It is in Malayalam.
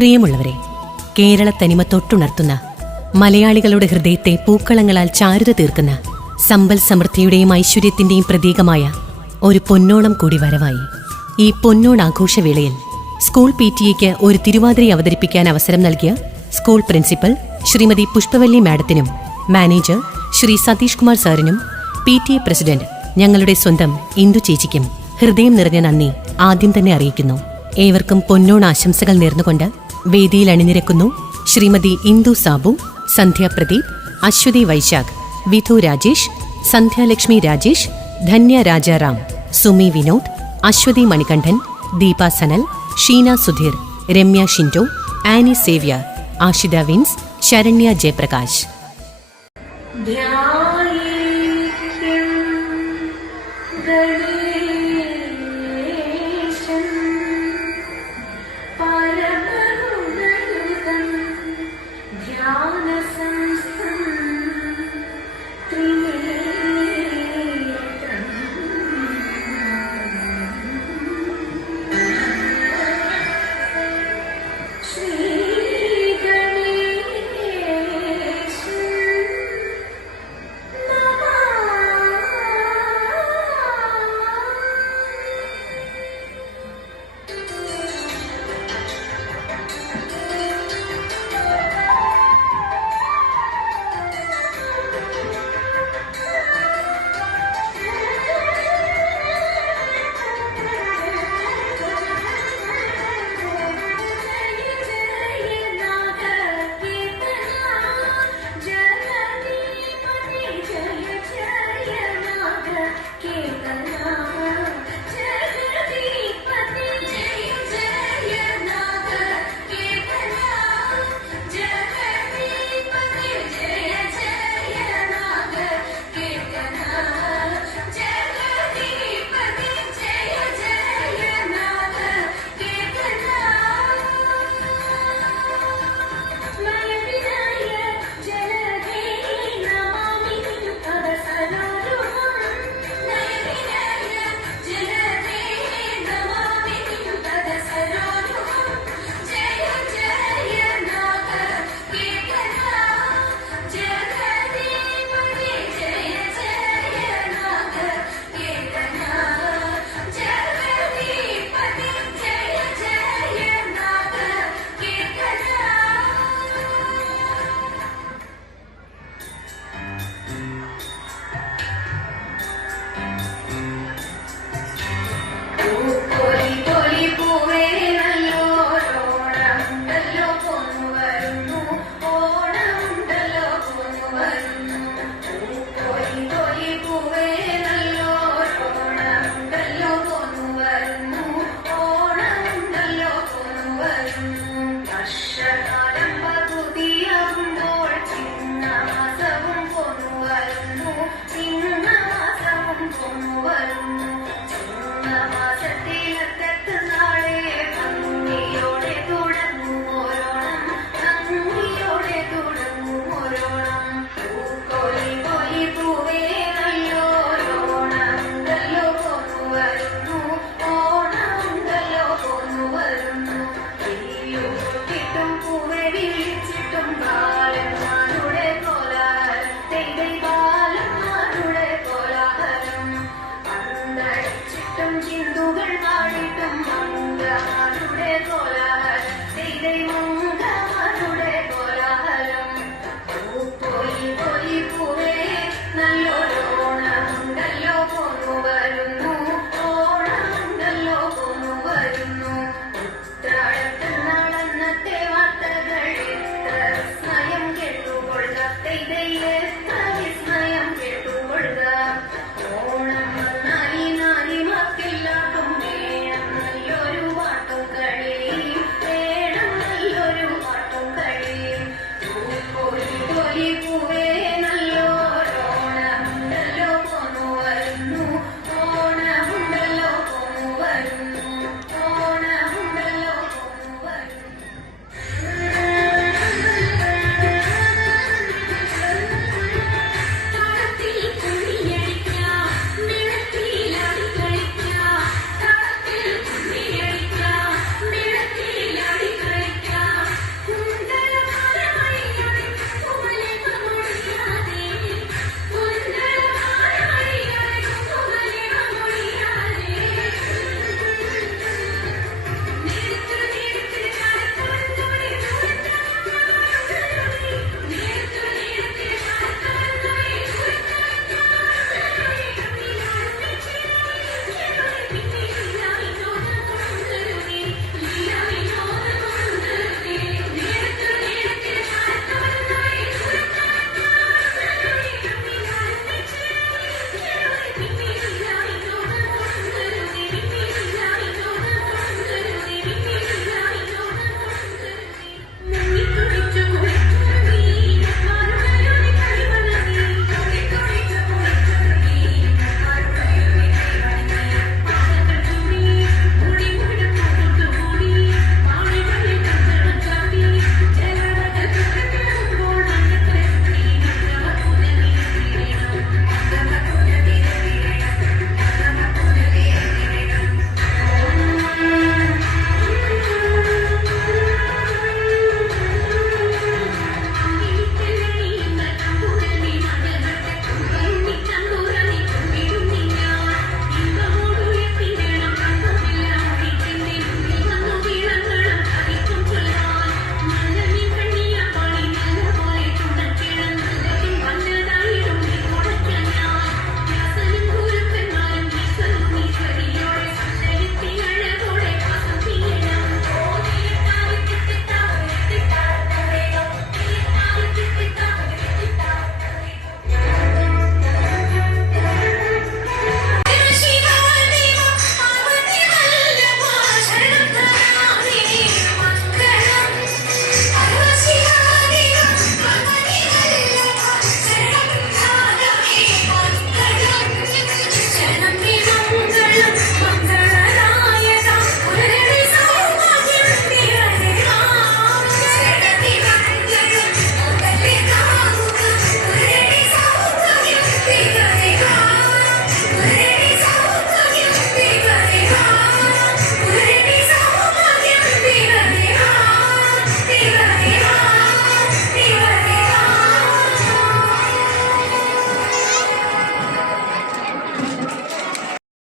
പ്രിയമുള്ളവരെ, കേരള തനിമ തൊട്ടുണർത്തുന്ന, മലയാളികളുടെ ഹൃദയത്തെ പൂക്കളങ്ങളാൽ ചാരുത തീർക്കുന്ന, സമ്പൽ സമൃദ്ധിയുടെയും ഐശ്വര്യത്തിന്റെയും പ്രതീകമായ ഒരു പൊന്നോണം കൂടി വരവായി. ഈ പൊന്നോണാഘോഷവേളയിൽ സ്കൂൾ PTA ഒരു തിരുവാതിര അവതരിപ്പിക്കാൻ അവസരം നൽകിയ സ്കൂൾ പ്രിൻസിപ്പൽ ശ്രീമതി പുഷ്പവല്ലി മാഡത്തിനും മാനേജർ ശ്രീ സതീഷ് കുമാർ സാറിനും PTA പ്രസിഡന്റ് ഞങ്ങളുടെ സ്വന്തം ഇന്ദു ചേച്ചിക്കും ഹൃദയം നിറഞ്ഞ നന്ദി ആദ്യം തന്നെ അറിയിക്കുന്നു. ഏവർക്കും പൊന്നോണാശംസകൾ നേർന്നുകൊണ്ട് വേദിയിൽ അണിനിരക്കുന്നു Shrimathi Indu Sabu, Sandhya Pradeep, Aswathy Vaishakh, Vidhu Rajesh, Sandhyalakshmi Rajesh, Dhanya Rajaram, Sumi Vinod, Aswathy Manikandan, Deepa Sanal, Sheena Sudheer, Ramya Shindo, Annie Xavier, Ashitha Vince, Saranya Jayaprakash.